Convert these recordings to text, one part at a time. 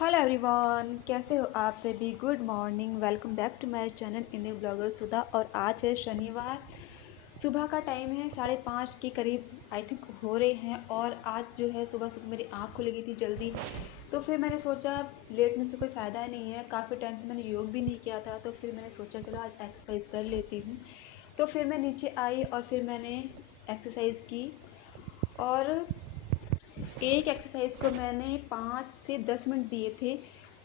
Hello everyone, कैसे हो आप सभी। Good morning, welcome back to my channel Indian blogger Sudha. और आज है शनिवार, सुबह का टाइम है 5:30 के करीब आई थिंक हो रहे हैं। और आज जो है सुबह सुबह मेरी आँख खुल गई थी जल्दी, तो फिर मैंने सोचा लेटने से कोई फ़ायदा नहीं है। काफ़ी टाइम से मैंने योग भी नहीं किया था, तो फिर मैंने सोचा चलो आज एक्सरसाइज कर लेती हूँ। तो फिर मैं नीचे आई और फिर मैंने एक्सरसाइज की। और एक एक्सरसाइज को मैंने 5 से 10 मिनट दिए थे।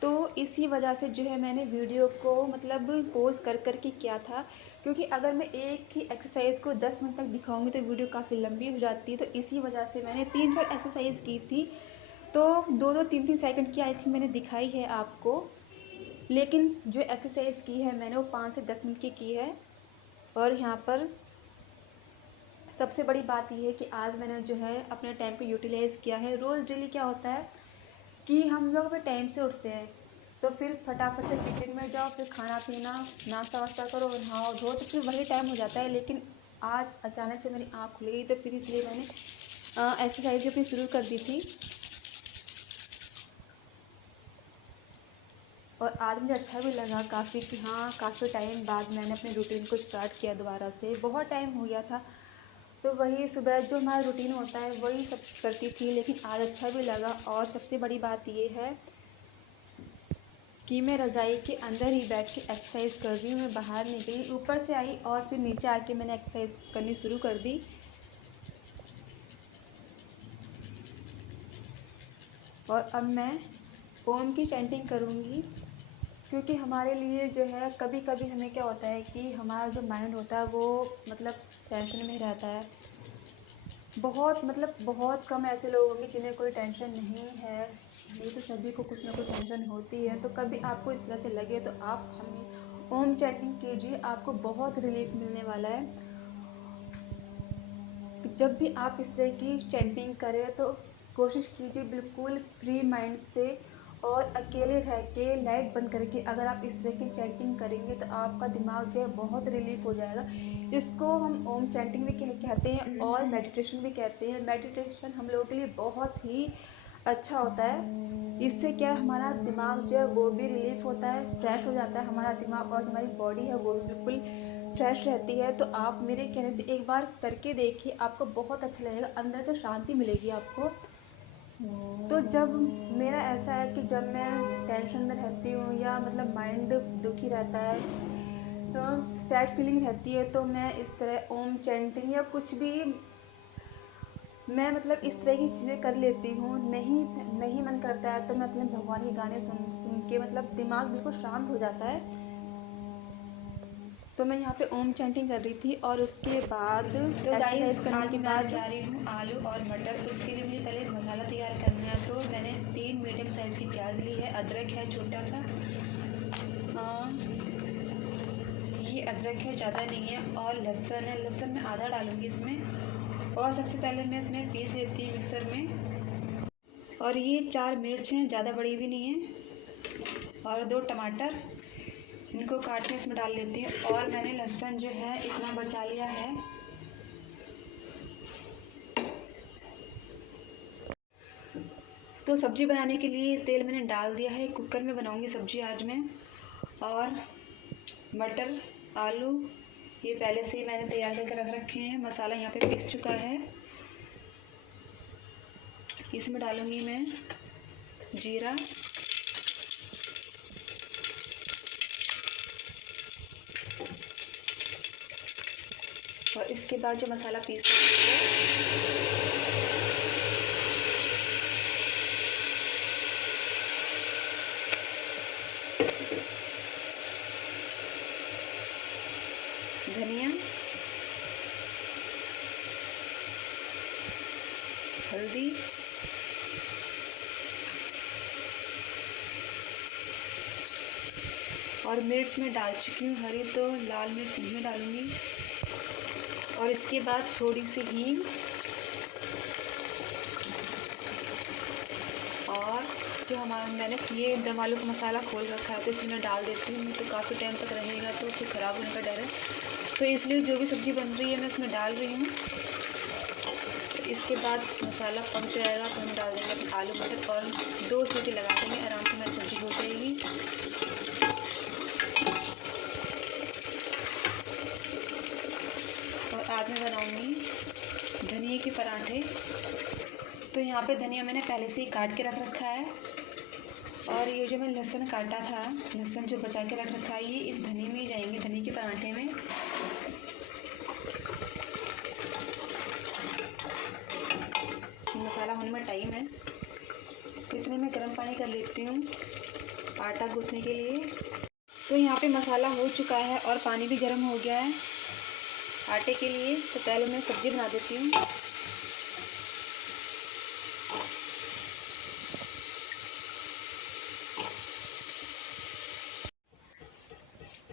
तो इसी वजह से जो है मैंने वीडियो को मतलब पॉज़ कर कर के किया था, क्योंकि अगर मैं एक ही एक्सरसाइज को 10 मिनट तक दिखाऊंगी तो वीडियो काफ़ी लंबी हो जाती है। तो इसी वजह से मैंने 3-4 एक्सरसाइज की थी, तो 2-2 3-3 सेकंड की आई थिंक मैंने दिखाई है आपको। लेकिन जो एक्सरसाइज की है मैंने वो 5 से 10 मिनट की है। और यहाँ पर सबसे बड़ी बात यह है कि आज मैंने जो है अपने टाइम को यूटिलाइज़ किया है। रोज़ डेली क्या होता है कि हम लोग अपने टाइम से उठते हैं, तो फिर फटाफट से किचन में जाओ, फिर खाना पीना नाश्ता वास्ता करो, नहाओ धो, तो फिर वही टाइम हो जाता है। लेकिन आज अचानक से मेरी आँख खुल गई, तो फिर इसलिए मैंने एक्सरसाइज भी अपनी शुरू कर दी थी। और आज मुझे अच्छा भी लगा काफ़ी कि हाँ, काफ़ी टाइम बाद मैंने अपने रूटीन को स्टार्ट किया दोबारा से। बहुत टाइम हो गया था, तो वही सुबह जो हमारा रूटीन होता है वही सब करती थी, लेकिन आज अच्छा भी लगा। और सबसे बड़ी बात ये है कि मैं रज़ाई के अंदर ही बैठ के एक्सरसाइज कर रही हूँ। मैं बाहर नहीं गई, ऊपर से आई और फिर नीचे आके मैंने एक्सरसाइज करनी शुरू कर दी। और अब मैं ओम की चैंटिंग करूँगी, क्योंकि हमारे लिए जो है कभी कभी हमें क्या होता है कि हमारा जो माइंड होता है वो मतलब टेंशन में रहता है। बहुत कम ऐसे लोग होंगे जिन्हें कोई टेंशन नहीं है, नहीं तो सभी को कुछ ना कुछ टेंशन होती है। तो कभी आपको इस तरह से लगे तो आप हमें ओम चैंटिंग कीजिए, आपको बहुत रिलीफ मिलने वाला है। जब भी आप इस तरह की चैंटिंग करें तो कोशिश कीजिए बिल्कुल फ्री माइंड से और अकेले रह के लाइट बंद करके अगर आप इस तरह की चैंटिंग करेंगे तो आपका दिमाग जो है बहुत रिलीफ हो जाएगा। इसको हम ओम चैंटिंग भी कहते हैं और मेडिटेशन भी कहते हैं। मेडिटेशन हम लोगों के लिए बहुत ही अच्छा होता है। इससे क्या है, हमारा दिमाग जो है वो भी रिलीफ होता है, फ्रेश हो जाता है हमारा दिमाग, और हमारी बॉडी है वो भी बिल्कुल फ्रेश रहती है। तो आप मेरे कहने से एक बार करके देखिए, आपको बहुत अच्छा लगेगा, अंदर से शांति मिलेगी आपको। तो जब मेरा ऐसा है कि जब मैं टेंशन में रहती हूँ या मतलब माइंड दुखी रहता है, तो सैड फीलिंग रहती है, तो मैं इस तरह ओम चैंटिंग या कुछ भी मैं मतलब इस तरह की चीज़ें कर लेती हूँ। नहीं नहीं मन करता है तो मैं मतलब भगवान के गाने सुन सुन के मतलब दिमाग बिल्कुल शांत हो जाता है। तो मैं यहाँ पे ओम चैंटिंग कर रही थी और उसके बाद तो एक्सरसाइज गाइस करने आज के मैं बाद बनाने जा रही हूँ आलू और मटर। उसके लिए मुझे पहले एक मसाला तैयार करना है। तो मैंने 3 मीडियम साइज़ की प्याज ली है, अदरक है छोटा सा, ये अदरक है, ज़्यादा नहीं है, और लहसुन है, लहसुन मैं आधा डालूँगी इसमें। और सबसे पहले मैं इसमें पीस लेती हूँ मिक्सर में। और ये 4 मिर्च हैं, ज़्यादा बड़ी भी नहीं है, और 2 टमाटर, इनको काट के इसमें डाल लेती हूँ। और मैंने लहसुन जो है इतना बचा लिया है। तो सब्ज़ी बनाने के लिए तेल मैंने डाल दिया है, कुकर में बनाऊंगी सब्ज़ी आज मैं। और मटर, आलू ये पहले से ही मैंने तैयार करके रख रखे हैं। मसाला यहाँ पे पीस चुका है, इसमें डालूंगी मैं जीरा, और इसके बाद जो मसाला पीस धनिया, हल्दी, और मिर्च में डाल चुकी हूँ हरी, तो लाल मिर्च नहीं डालूँगी। और इसके बाद थोड़ी सी हींग, और जो हमारा मैंने ये दम आलू का मसाला खोल रखा है तो इसमें मैं डाल देती हूँ, तो काफ़ी टाइम तक रहेगा तो फिर ख़राब होने का डर है। तो इसलिए जो भी सब्ज़ी बन रही है मैं इसमें डाल रही हूँ। तो इसके बाद मसाला पक जाएगा तो हम डाल देंगे आलू मटर और 2 सीटी लगा देंगे, आराम से मैं के पराठे। तो यहाँ पे धनिया मैंने पहले से ही काट के रख रखा है, और ये जो मैंने लहसुन काटा था, लहसुन जो बचा के रख रखा है, ये इस धनिया में ही जाएंगे, धनिया के पराठे में। मसाला होने में टाइम है, तो इतने में गर्म पानी कर लेती हूँ आटा गूँथने के लिए। तो यहाँ पे मसाला हो चुका है और पानी भी गर्म हो गया है आटे के लिए। तो पहले मैं सब्ज़ी बना देती हूँ।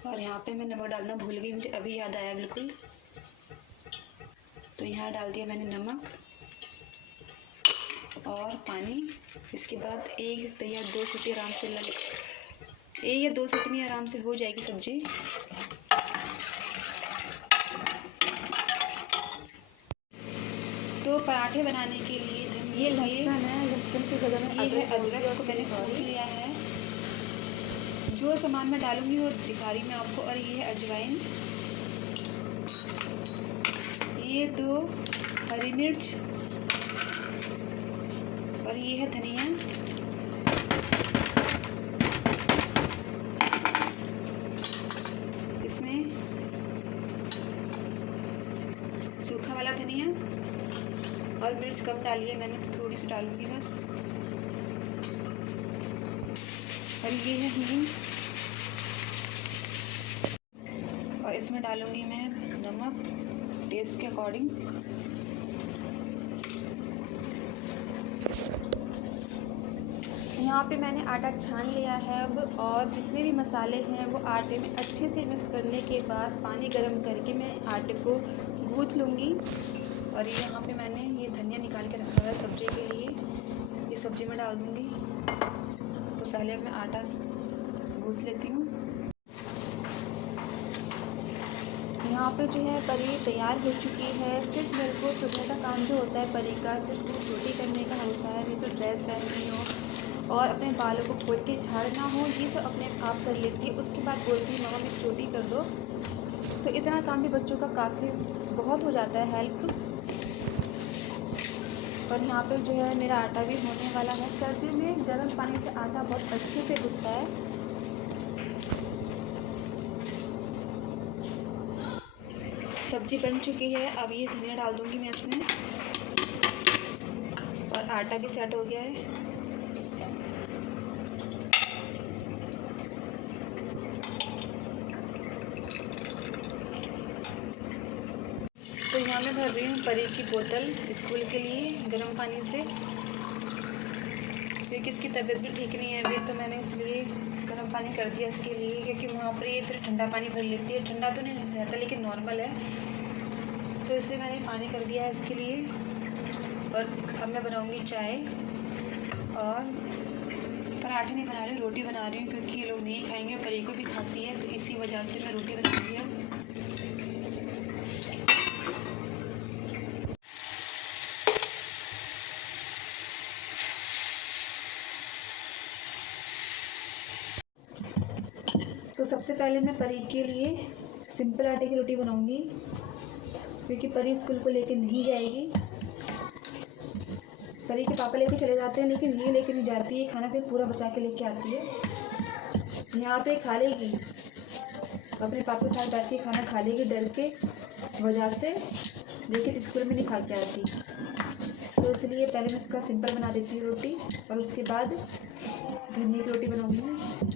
और यहाँ पे मैं नमक डालना भूल गई, मुझे अभी याद आया बिल्कुल। तो यहाँ डाल दिया मैंने नमक और पानी। इसके बाद 1 या 2 सीटी आराम से लग 1 या 2 सीटी में आराम से हो जाएगी सब्ज़ी। तो पराठे बनाने के लिए ये लहसुन है, लहसुन की जगह में ये है अदरक अदरक को मैंने कूट लिया है। जो सामान मैं डालूंगी वो दिखा रही मैं आपको। और ये है अजवाइन, ये 2 हरी मिर्च, और ये है धनिया। इसमें सूखा वाला धनिया, और मिर्च कम डालिए, मैंने थोड़ी सी डालूंगी बस। और ये है हींग, और इसमें डालूंगी मैं नमक टेस्ट के अकॉर्डिंग। यहाँ पे मैंने आटा छान लिया है अब, और जितने भी मसाले हैं वो आटे में अच्छे से मिक्स करने के बाद पानी गर्म करके मैं आटे को गूँथ लूँगी। और यहाँ पे मैंने ये धनिया निकाल के रखा हुआ है सब्ज़ी के लिए, ये सब्ज़ी में डाल दूँगी। तो पहले मैं आटा गूँथ लेती हूँ। यहाँ पे जो है परी तैयार हो चुकी है। सिर्फ मेरे को सुबह का काम जो होता है परी का, सिर्फ रोटी करने का होता है, नहीं तो ड्रेस पहननी हो और अपने बालों को खोल के झाड़ना हो, ये सब अपने आप कर लेती है। उसके बाद बोलती है मम्मा मेरी रोटी कर दो। तो इतना काम भी बच्चों का काफ़ी बहुत हो जाता है हेल्प। और यहाँ पे जो है मेरा आटा भी होने वाला है। सर्दियों में गर्म पानी से आटा बहुत अच्छे से गूँथता है। सब्ज़ी बन चुकी है, अब ये धनिया डाल दूँगी मैं इसमें, और आटा भी सेट हो गया है। तो यहाँ मैं भर रही हूँ परी की बोतल स्कूल के लिए गर्म पानी से, क्योंकि इसकी तबीयत भी ठीक नहीं है अभी, तो मैंने इसलिए गर्म पानी कर दिया इसके लिए, क्योंकि वहाँ पर ये फिर ठंडा पानी भर लेती है। ठंडा तो नहीं रहता लेकिन नॉर्मल है, तो इसलिए मैंने पानी कर दिया है इसके लिए। और अब मैं बनाऊँगी चाय, और पराठे नहीं बना रही हूँ, रोटी बना रही हूँ, क्योंकि ये लोग नहीं खाएंगे। परी को भी खांसी है, तो इसी वजह से मैं रोटी बनाऊँगी अब। तो सबसे पहले मैं परी के लिए सिंपल आटे की रोटी बनाऊंगी, क्योंकि परी स्कूल को लेके नहीं जाएगी। परी के पापा लेके चले जाते हैं, लेकिन ये लेके नहीं जाती है खाना, फिर पूरा बचा के लेके आती है। यहाँ पे खा लेगी, अपने पापा के साथ बैठ के खाना खा लेगी डर के वजह से, लेकिन स्कूल में नहीं खा के आती। तो इसलिए पहले मैं इसका सिंपल बना देती हूँ रोटी, और उसके बाद धनिया की रोटी बनाऊँगी।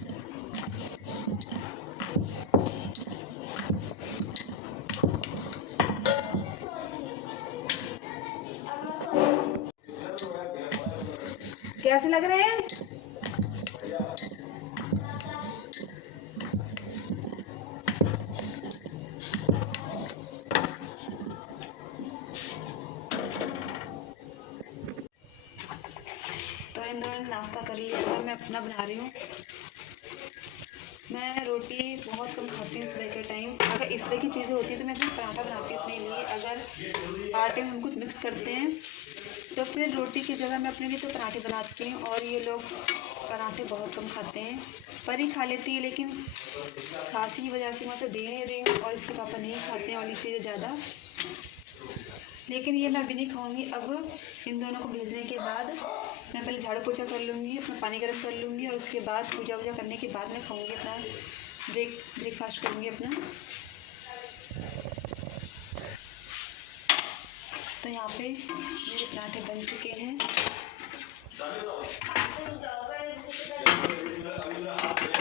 कैसे लग रहे हैं? तो इन दोनों ने नाश्ता कर लिया था, मैं अपना बना रही हूँ। मैं रोटी बहुत कम खाती हूँ सुबह के टाइम। अगर इस तरह की चीज़ें होती हैं तो मैं फिर पराठा बनाती हूँ अपने लिए। अगर आटे में हम कुछ मिक्स करते हैं तो फिर रोटी की जगह मैं अपने लिए तो पराठे बनाती हूँ, और ये लोग पराठे बहुत कम खाते हैं। परी खा लेती है, लेकिन खांसी की वजह से मैं उसे दे नहीं रही हूँ, और इसके पापा नहीं खाते हैं वाली चीज़ें ज़्यादा। लेकिन ये मैं अभी नहीं खाऊंगी। अब इन दोनों को भेजने के बाद मैं पहले झाड़ू पोछा कर लूँगी, अपना पानी गर्म कर लूँगी और उसके बाद पूजा वूजा करने के बाद मैं खाऊंगी, अपना ब्रेकफास्ट करूँगी अपना। तो यहाँ पे मेरे पराठे बन चुके हैं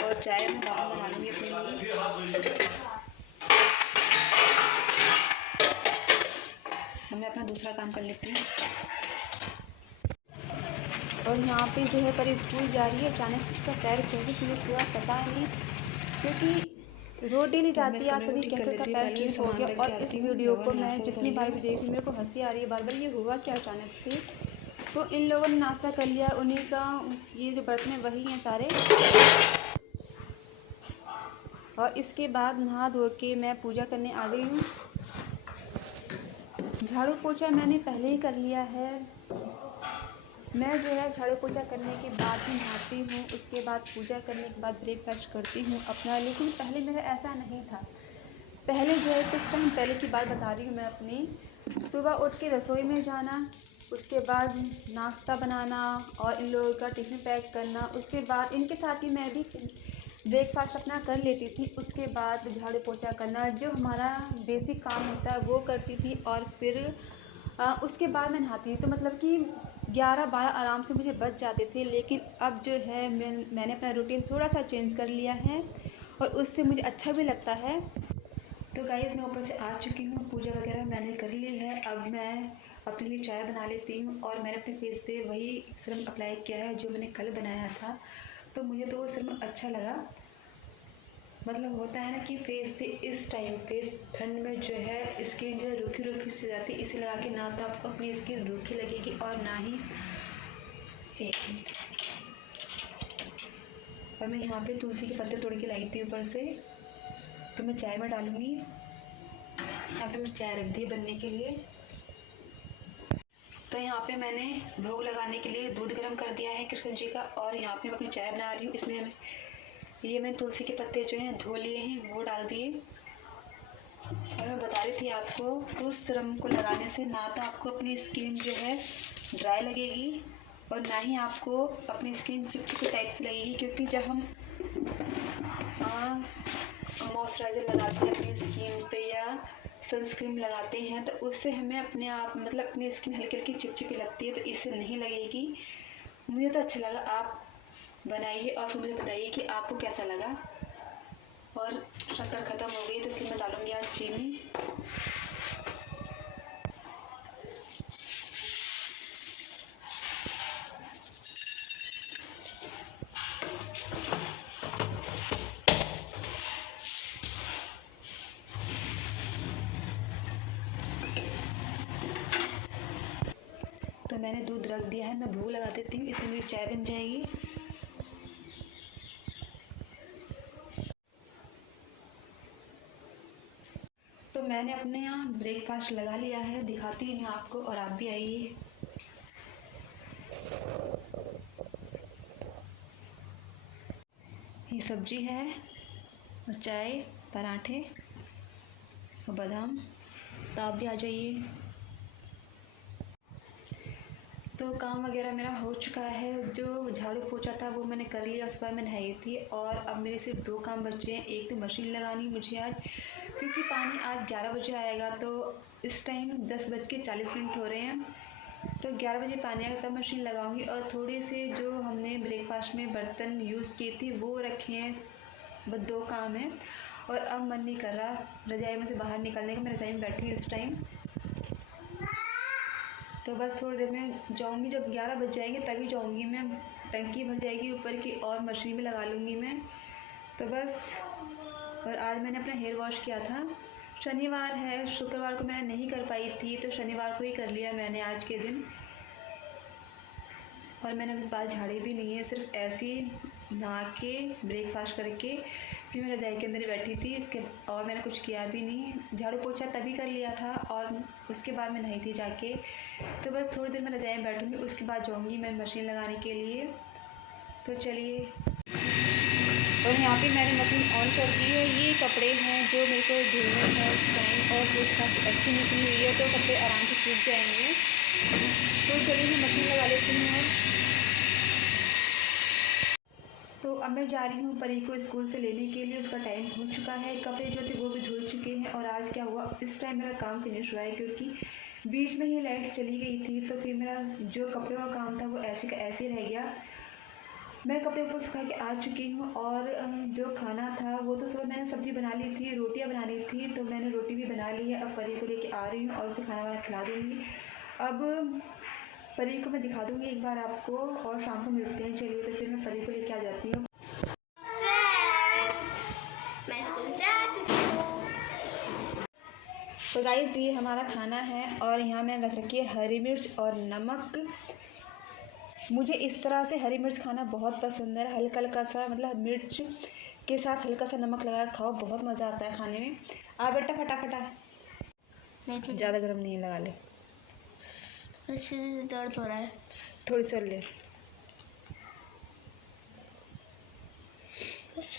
और चाय मैं बाद में बना लूँगी अपने लिए। मैं अपना दूसरा काम कर लेती हूँ। और यहाँ पे जो है पर स्कूल जा रही है, अचानक से इसका पैर कैसे स्लिप हुआ पता नहीं, क्योंकि रोड डेली जाती है, पता नहीं कैसे का पैर स्लिप हो गया। और इस वीडियो को मैं जितनी बार भी देख रही हूँ मेरे को हंसी आ रही है बार बार, ये हुआ क्या अचानक से। तो इन लोगों ने नाश्ता कर लिया, उन्हीं का ये जो बर्तन है वही हैं सारे। और इसके बाद नहा धो के मैं पूजा करने आ गई हूँ। झाड़ू पोछा मैंने पहले ही कर लिया है। मैं जो है झाड़ू पोछा करने के बाद ही नहाती हूँ, उसके बाद पूजा करने के बाद ब्रेकफास्ट करती हूँ अपना। लेकिन पहले मेरा ऐसा नहीं था। पहले जो है कुछ टाइम पहले की बात बता रही हूँ मैं अपनी। सुबह उठ के रसोई में जाना, उसके बाद नाश्ता बनाना और इन लोगों का टिफ़िन पैक करना, उसके बाद इनके साथ ही मैं भी ब्रेकफास्ट अपना कर लेती थी। उसके बाद झाड़ू पोछा करना, जो हमारा बेसिक काम होता है वो करती थी। और फिर उसके बाद मैं नहाती थी। तो मतलब कि 11-12 आराम से मुझे बच जाते थे। लेकिन अब जो है मैंने अपना रूटीन थोड़ा सा चेंज कर लिया है और उससे मुझे अच्छा भी लगता है। तो गाइस मैं ऊपर से आ चुकी हूँ, पूजा वगैरह मैंने कर ली है। अब मैं अपने लिए चाय बना लेती हूँ और मैंने अपने फेस पे वही सीरम अप्लाई किया है जो मैंने कल बनाया था। तो मुझे तो वो सीरम अच्छा लगा। मतलब होता है ना कि फेस पे इस टाइम पे ठंड में जो है स्किन जो है रूखी रूखी सी जाती है, इसे लगा के ना तो आपको अपनी स्किन रूखी लगेगी और ना ही और मैं यहाँ पे तुलसी के पत्ते तोड़ के लाई थी ऊपर से। तो मैं चाय में डालूँगी। यहाँ पे मैं चाय रख दी बनने के लिए। तो यहाँ पे मैंने भोग लगाने के लिए दूध गर्म कर दिया है कृष्ण जी का और यहाँ पे मैं अपनी चाय बना रही हूँ। इसमें ये मैं तुलसी के पत्ते जो हैं धो लिए हैं वो डाल दिए। और मैं बता रही थी आपको, तो उस सीरम को लगाने से ना तो आपको अपनी स्किन जो है ड्राई लगेगी और ना ही आपको अपनी स्किन चिपचिपी टाइप से लगेगी। क्योंकि जब हम मॉइस्चराइज़र लगाते हैं अपनी स्किन पे या सनस्क्रीन लगाते हैं तो उससे हमें अपने आप मतलब अपनी स्किन हल्की हल्की चिपचिपी लगती है, तो इससे नहीं लगेगी। मुझे तो अच्छा लगा। आप बनाइए और फिर मुझे बताइए कि आपको कैसा लगा। और शक्कर ख़त्म हो गई तो इसलिए मैं डालूँगी आज चीनी। तो मैंने दूध रख दिया है, मैं भूख लगा देती हूँ, इतनी मेरी चाय बन जाएगी। तो मैंने अपने यहाँ ब्रेकफास्ट लगा लिया है, दिखाती हूँ मैं आपको और आप भी आइए। ये सब्जी है और चाय, पराठे और बादाम। तो आप भी आ जाइए। तो काम वगैरह मेरा हो चुका है। जो झाड़ू पोछा था वो मैंने कर लिया, उस पर मैं नहाई थी। और अब मेरे सिर्फ 2 काम बचे हैं। एक तो मशीन लगानी मुझे आज, क्योंकि पानी आज 11 बजे आएगा। तो इस टाइम 10:40 हो रहे हैं। तो 11 बजे पानी आएगा तब मशीन लगाऊंगी। और थोड़े से जो हमने ब्रेकफास्ट में बर्तन यूज़ किए थे वो रखे हैं, बस 2 काम हैं। और अब मन नहीं कर रहा रज़ाई में से बाहर निकलने का। मैं रज़ाई में बैठी हूँ इस टाइम। तो बस थोड़ी देर में जाऊंगी, जब 11 बज जाएंगे तभी जाऊंगी मैं। टंकी भर जाएगी ऊपर की और मशीन भी लगा लूँगी मैं। तो बस। और आज मैंने अपना हेयर वॉश किया था। शनिवार है, शुक्रवार को मैं नहीं कर पाई थी तो शनिवार को ही कर लिया मैंने आज के दिन। और मैंने अभी बाल झाड़े भी नहीं है, सिर्फ ऐसे ही नहा के ब्रेकफास्ट करके फिर मैं रज़ाई के अंदर ही बैठी थी। इसके और मैंने कुछ किया भी नहीं। झाड़ू पोछा तभी कर लिया था और उसके बाद मैं नहाई थी जाके। तो बस थोड़ी देर में रज़ाई में बैठूँगी, उसके बाद जाऊँगी मैं मशीन लगाने के लिए। तो चलिए। और यहाँ पे मैंने मशीन ऑन कर दी है। ये कपड़े हैं जो मेरे को धुलने हैं इस टाइम, और धूप काफ़ी अच्छी निकली हुई है तो कपड़े आराम से सूख जाएंगे। तो चलिए मैं मशीन लगा लेती हूँ। तो अब मैं जा रही हूँ परी को स्कूल से लेने के लिए। उसका टाइम हो चुका है। कपड़े जो थे वो भी धुल चुके हैं। और आज क्या हुआ, इस टाइम मेरा काम फिनिश हुआ है क्योंकि बीच में ही लाइट चली गई थी, तो फिर मेरा जो कपड़ों का काम था वो ऐसे का ऐसे रह गया। मैं कपड़े ऊपर सुखा के आ चुकी हूँ। और जो खाना था वो तो सुबह मैंने सब्ज़ी बना ली थी, रोटियाँ बनानी थी, तो मैंने रोटी भी बना ली है। अब परी को लेके आ रही हूँ और उसे खाना वाना खिला दूँगी। अब परी को मैं दिखा दूँगी एक बार आपको, और शाम को मिलते हैं। चलिए तो फिर मैं परी को लेके आ जाती हूँ। मैं स्कूल से आ चुकी हूँ। तो गाइस ये हमारा खाना है, और यहाँ मैंने रख रखी है हरी मिर्च और नमक। मुझे इस तरह से हरी मिर्च खाना बहुत पसंद है। हल्का हल्का सा, मतलब मिर्च के साथ हल्का सा नमक लगा खाओ, बहुत मज़ा आता है खाने में। आ बेटा फटाफटा, नहीं तो ज़्यादा गर्म नहीं है, लगा ले। बस फिर से दर्द हो रहा है। थोड़ी सी और ले। बस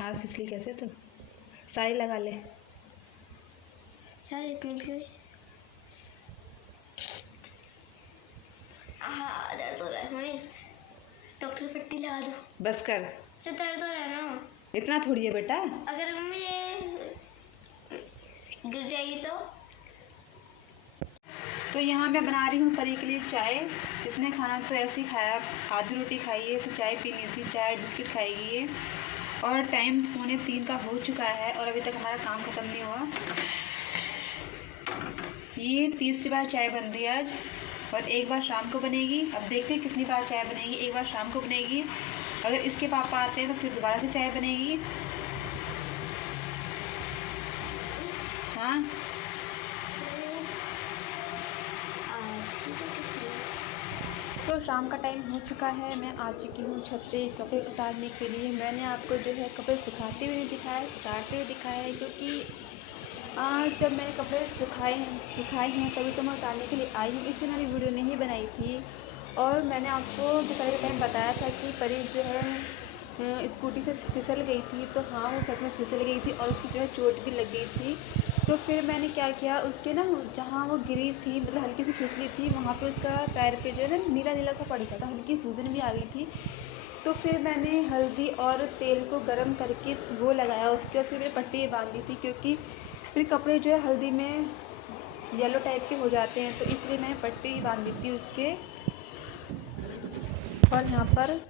हाथ फिसली कैसे, तो सारी लगा ले। शायद एक मिनट में। हाँ दर्द हो रहा है मम्मी, डॉक्टर पट्टी लगा दो। बस कर, तो दर्द हो रहा है ना। इतना थोड़ी है बेटा। अगर मम्मी ये गिर जाएगी तो यहाँ मैं बना रही हूँ परी के लिए चाय। इसने खाना तो ऐसे ही खाया, आधी रोटी खाई है, इसे चाय पीनी थी, चाय बिस्किट खाएगी ये। और टाइम 2:45 का हो चुका है और अभी तक हमारा काम ख़त्म नहीं हुआ। ये 30 बार चाय बन रही है आज, और एक बार शाम को बनेगी। अब देखते हैं कितनी बार चाय बनेगी। एक बार शाम को बनेगी, अगर इसके पापा आते हैं तो फिर दोबारा से चाय बनेगी। हाँ तो शाम का टाइम हो चुका है। मैं आ चुकी हूँ छत पे कपड़े उतारने के लिए। मैंने आपको जो है कपड़े सुखाते हुए नहीं दिखाया, उतारते हुए दिखाया है, क्योंकि आज जब मैंने कपड़े सुखाए हैं तभी तो मैं उतारने के लिए आई हूँ, इसलिए मैंने वीडियो नहीं बनाई थी। और मैंने आपको दोपहर के टाइम बताया था कि परी जो है स्कूटी से फिसल गई थी, तो हाँ वो सच में फिसल गई थी और उसकी जो है चोट भी लग गई थी। तो फिर मैंने क्या किया, उसके ना जहाँ वो गिरी थी, मतलब हल्की सी फिसली थी, वहाँ पे उसका पैर पे जो है ना नीला नीला सा पड़ गया था, हल्की सूजन भी आ गई थी। तो फिर मैंने हल्दी और तेल को गर्म करके वो लगाया उसके, और फिर मैंने पट्टी बांध दी थी, क्योंकि फिर कपड़े जो है हल्दी में येलो टाइप के हो जाते हैं, तो इसलिए मैंने पट्टी बांध दी थी उसके। और यहाँ पर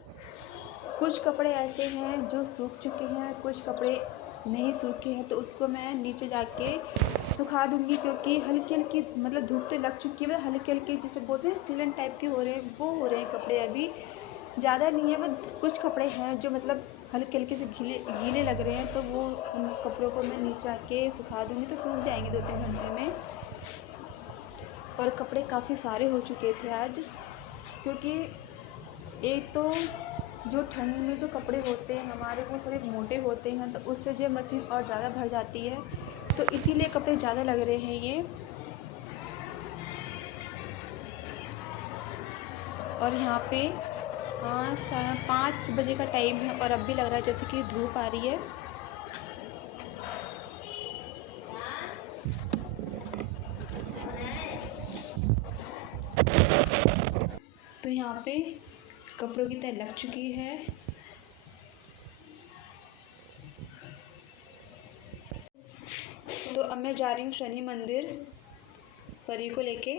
कुछ कपड़े ऐसे हैं जो सूख चुके हैं, कुछ कपड़े नहीं सूखे हैं, तो उसको मैं नीचे जाके सुखा दूँगी, क्योंकि हल्की हल्की, मतलब धूप तो लग चुकी है, हल्के हल्के जैसे बोलते हैं सिलन टाइप के हो रहे हैं, वो हो रहे हैं कपड़े। अभी ज़्यादा नहीं है, बस कुछ कपड़े हैं जो मतलब हल्के हल्के से गीले लग रहे हैं, तो वो उन कपड़ों को मैं नीचे आके सुखा दूँगी, तो सूख जाएंगे 2-3 घंटे में। और कपड़े काफ़ी सारे हो चुके थे आज, क्योंकि एक तो जो ठंड में जो कपड़े होते हैं हमारे वो थोड़े मोटे होते हैं, तो उससे जो मशीन और ज़्यादा भर जाती है, तो इसीलिए कपड़े ज़्यादा लग रहे हैं ये। और यहाँ पे 5 बजे का टाइम है और अब भी लग रहा है जैसे कि धूप आ रही है। तो यहाँ पे कपड़ों की तह लग चुकी है। तो अब मैं जा रही हूँ शनि मंदिर परी को लेके।